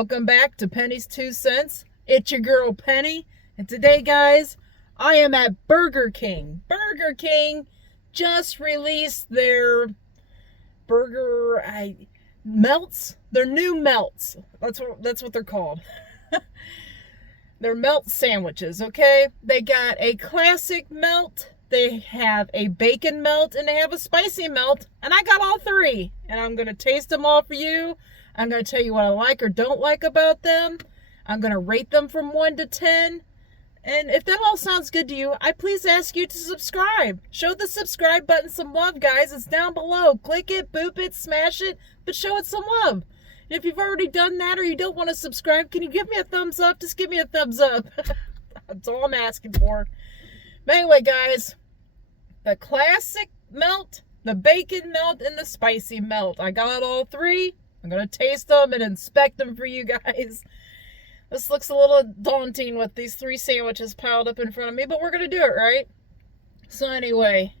welcome back to Penny's 2 Cents. It's your girl Penny, and today, guys, I am at Burger King. Burger King just released their melts. Their new melts. That's what they're called. They're melt sandwiches, okay? They got a classic melt, they have a bacon melt, and they have a spicy melt, and I got all three. And I'm going to taste them all for you. I'm going to tell you what I like or don't like about them. I'm going to rate them from 1 to 10. And if that all sounds good to you, I please ask you to subscribe. Show the subscribe button some love, guys. It's down below. Click it, boop it, smash it, but show it some love. And if you've already done that or you don't want to subscribe, can you give me a thumbs up? Just give me a thumbs up. That's all I'm asking for. But anyway, guys, the classic melt, the bacon melt, and the spicy melt. I got all three. I'm going to taste them and inspect them for you guys. This looks a little daunting with these three sandwiches piled up in front of me, but we're going to do it, right? So anyway,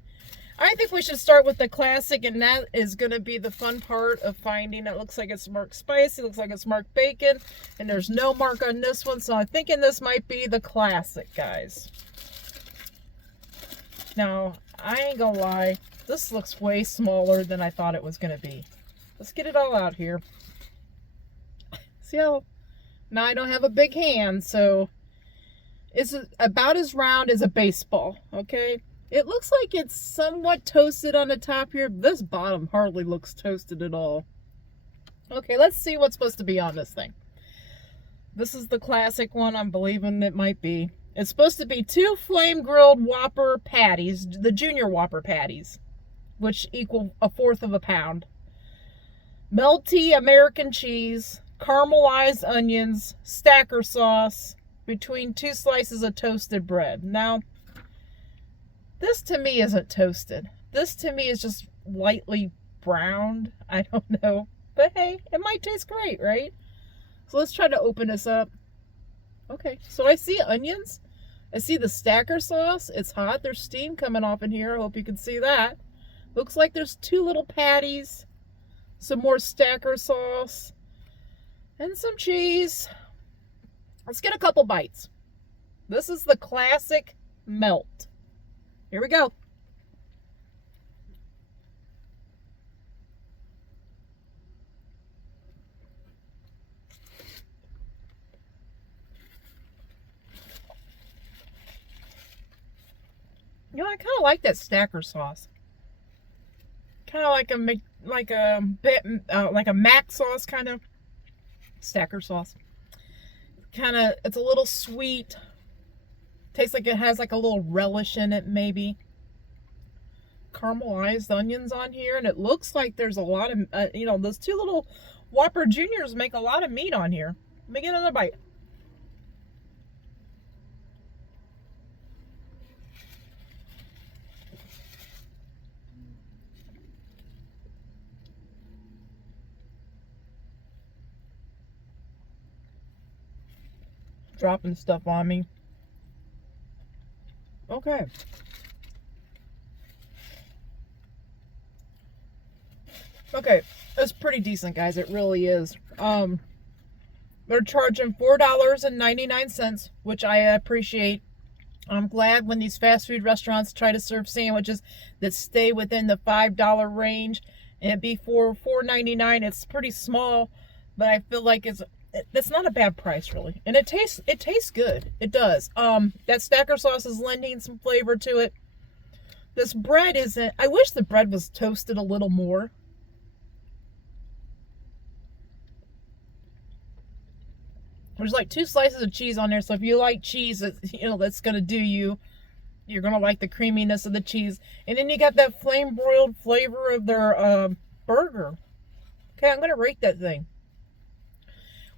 I think we should start with the classic, and that is going to be the fun part of finding. It looks like it's marked spicy, looks like it's marked bacon, and there's no mark on this one, so I'm thinking this might be the classic, guys. Now, I ain't gonna lie, this looks way smaller than I thought it was going to be. Let's get it all out here. See how... Now, I don't have a big hand, so it's about as round as a baseball, okay? It looks like it's somewhat toasted on the top here. This bottom hardly looks toasted at all. Okay, let's see what's supposed to be on this thing. This is the classic one. I'm believing it might be. It's supposed to be 2 flame-grilled Whopper patties, the junior Whopper patties, which equal 1/4 of a pound. Melty American cheese, caramelized onions, stacker sauce, between 2 slices of toasted bread. Now, this to me isn't toasted. This to me is just lightly browned. I don't know. But hey, it might taste great, right? So let's try to open this up. Okay, so I see onions. I see the stacker sauce. It's hot. There's steam coming off in here. I hope you can see that. Looks like there's 2 little patties, some more stacker sauce, and some cheese. Let's get a couple bites. This is the classic melt. Here we go. You know, I kind of like that stacker sauce. Kind of like a mac sauce kind of. Stacker sauce. It's a little sweet. Tastes like it has like a little relish in it, maybe. Caramelized onions on here, and it looks like there's a lot of, those 2 little Whopper Juniors make a lot of meat on here. Let me get another bite. Dropping stuff on me. Okay. Okay, it's pretty decent, guys. It really is. They're charging $4.99, which I appreciate. I'm glad when these fast food restaurants try to serve sandwiches that stay within the $5 range, and before $4.99, it's pretty small, but I feel like that's not a bad price, really. And it tastes good. It does. That stacker sauce is lending some flavor to it. This bread isn't... I wish the bread was toasted a little more. There's like 2 slices of cheese on there, so if you like cheese, that's going to do you. You're going to like the creaminess of the cheese. And then you got that flame-broiled flavor of their burger. Okay, I'm going to rate that thing.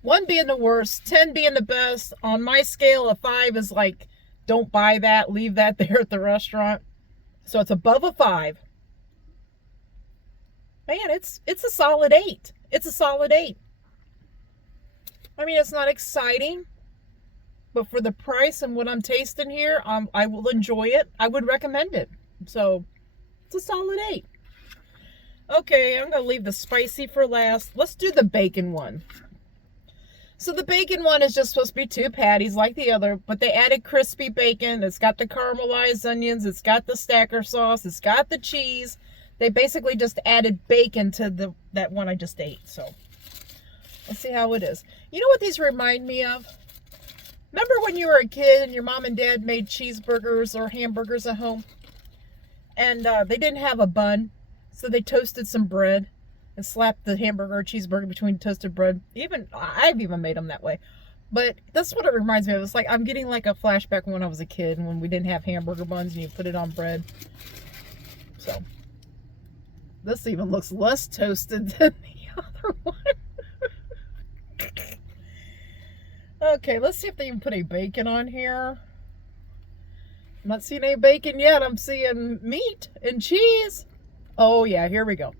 1 being the worst, 10 being the best. On my scale, a 5 is like, don't buy that, leave that there at the restaurant. So it's above a 5. Man, it's a solid 8. It's a solid 8. I mean, it's not exciting, but for the price and what I'm tasting here, I will enjoy it. I would recommend it. So it's a solid 8. Okay, I'm going to leave the spicy for last. Let's do the bacon one. So the bacon one is just supposed to be 2 patties like the other, but they added crispy bacon. It's got the caramelized onions. It's got the stacker sauce. It's got the cheese. They basically just added bacon to that one I just ate. So let's see how it is. You know what these remind me of? Remember when you were a kid and your mom and dad made cheeseburgers or hamburgers at home? And they didn't have a bun, so they toasted some bread and slapped the hamburger or cheeseburger between toasted bread. I've even made them that way. But that's what it reminds me of. It's like I'm getting like a flashback when I was a kid and when we didn't have hamburger buns and you put it on bread. So this even looks less toasted than the other one. Okay, let's see if they even put any bacon on here. I'm not seeing any bacon yet. I'm seeing meat and cheese. Oh yeah, here we go.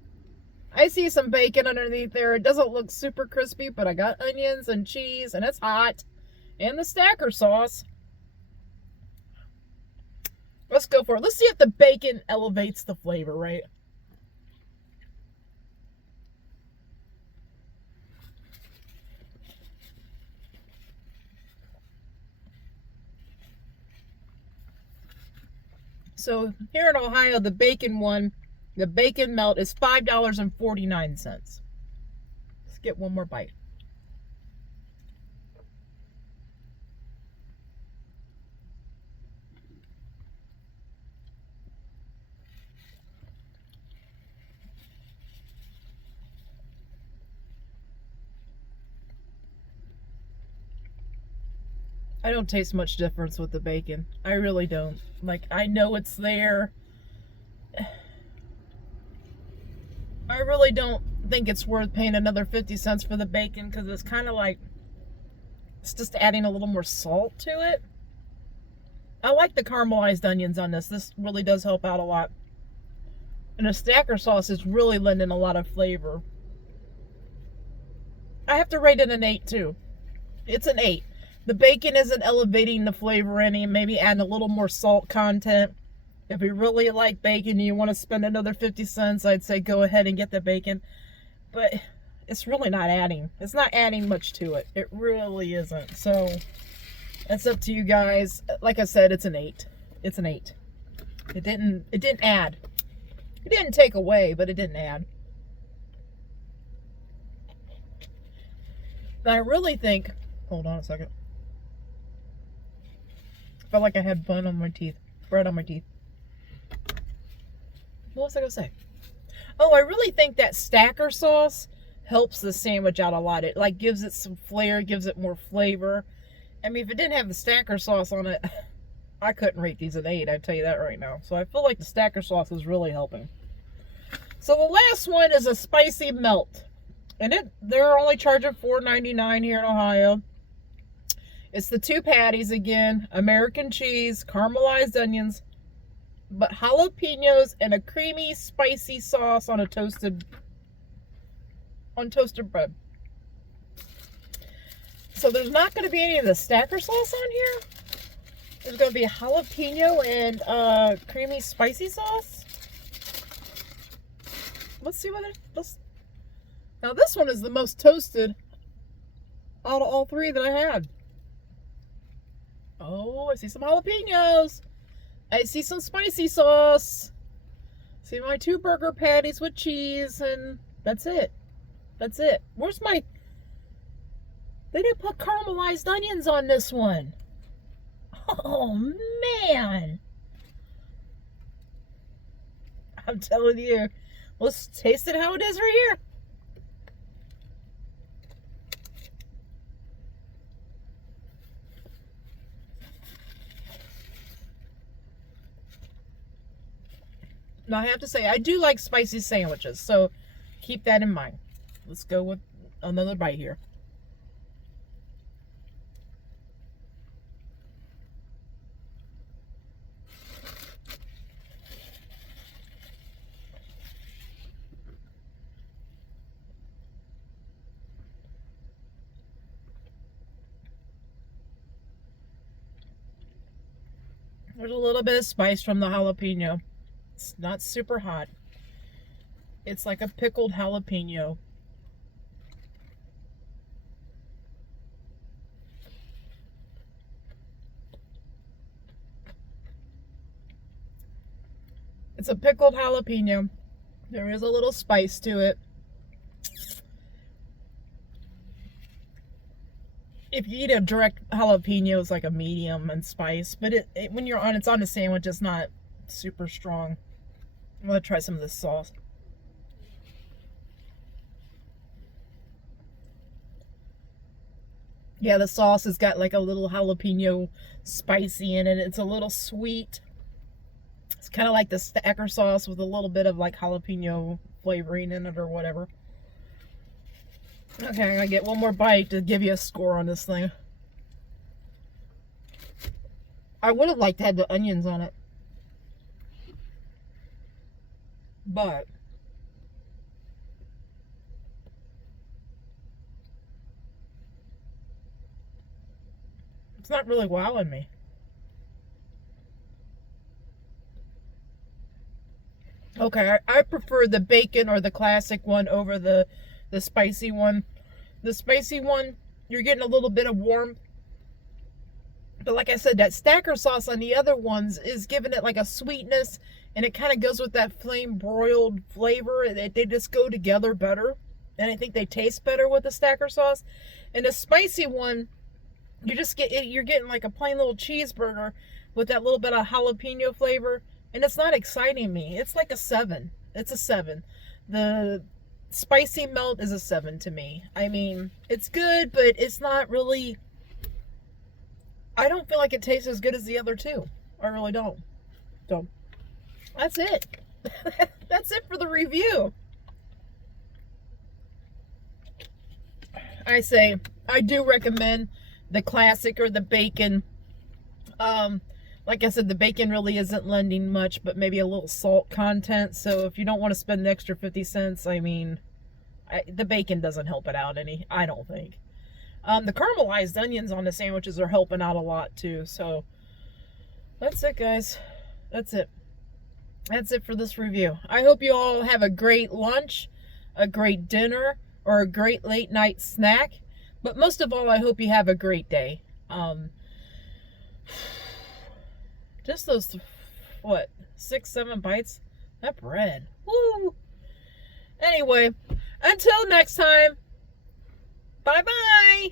I see some bacon underneath there. It doesn't look super crispy, but I got onions and cheese, and it's hot. And the stacker sauce. Let's go for it. Let's see if the bacon elevates the flavor, right? So here in Ohio, the bacon melt is $5.49. Let's get one more bite. I don't taste much difference with the bacon. I really don't. Like, I know it's there. I really don't think it's worth paying another 50 cents for the bacon because it's kind of like, it's just adding a little more salt to it. I like the caramelized onions on this. This really does help out a lot. And the stacker sauce is really lending a lot of flavor. I have to rate it an 8 too. It's an 8. The bacon isn't elevating the flavor any, maybe adding a little more salt content. If you really like bacon and you want to spend another 50 cents, I'd say go ahead and get the bacon. But it's really not adding. It's not adding much to it. It really isn't. So it's up to you guys. Like I said, it's an 8. It's an 8. It didn't add. It didn't take away, but it didn't add. And I really think, hold on a second. Felt like I had bread on my teeth. What was I gonna say? Oh, I really think that stacker sauce helps the sandwich out a lot. It like gives it some flair, gives it more flavor. I mean, if it didn't have the stacker sauce on it, I couldn't rate these an 8. I'd tell you that right now. So I feel like the stacker sauce is really helping. So the last one is a spicy melt, and they're only charging $4.99 here in Ohio. It's the 2 patties again, American cheese, caramelized onions, but jalapenos and a creamy, spicy sauce on toasted bread. So there's not going to be any of the stacker sauce on here. There's going to be jalapeno and creamy, spicy sauce. Let's see what now this one is the most toasted out of all 3 that I had. Oh, I see some jalapenos. I see some spicy sauce. See my 2 burger patties with cheese, and that's it. That's it. Where's my... They didn't put caramelized onions on this one. Oh, man. I'm telling you. Let's taste it how it is right here. Now, I have to say, I do like spicy sandwiches, so keep that in mind. Let's go with another bite here. There's a little bit of spice from the jalapeno. It's not super hot. It's like a pickled jalapeno. It's a pickled jalapeno. There is a little spice to it. If you eat a direct jalapeno, it's like a medium in spice. But when it's on a sandwich, it's not super strong. I'm gonna try some of this sauce. Yeah, the sauce has got like a little jalapeno spicy in it. It's a little sweet. It's kind of like the Stacker sauce with a little bit of like jalapeno flavoring in it or whatever. Okay, I'm gonna get one more bite to give you a score on this thing. I would have liked to have the onions on it, but it's not really wowing me. Okay, I prefer the bacon or the classic one over the spicy one. The spicy one, you're getting a little bit of warmth. But like I said, that Stacker sauce on the other ones is giving it like a sweetness, and it kind of goes with that flame broiled flavor. They just go together better, and I think they taste better with the Stacker sauce. And the spicy one, you're getting like a plain little cheeseburger with that little bit of jalapeno flavor, and it's not exciting me. It's like a 7. It's a 7. The spicy melt is a 7 to me. I mean, it's good, but it's not really... I don't feel like it tastes as good as the other two. I really don't. So, that's it. That's it for the review. I say, I do recommend the classic or the bacon. Like I said, the bacon really isn't lending much, but maybe a little salt content. So if you don't want to spend an extra 50 cents, I mean, the bacon doesn't help it out any, I don't think. The caramelized onions on the sandwiches are helping out a lot too. So that's it, guys. That's it. That's it for this review. I hope you all have a great lunch, a great dinner, or a great late night snack. But most of all, I hope you have a great day. Just those, what, 6-7 bites? That bread. Woo! Anyway, until next time. Bye-bye.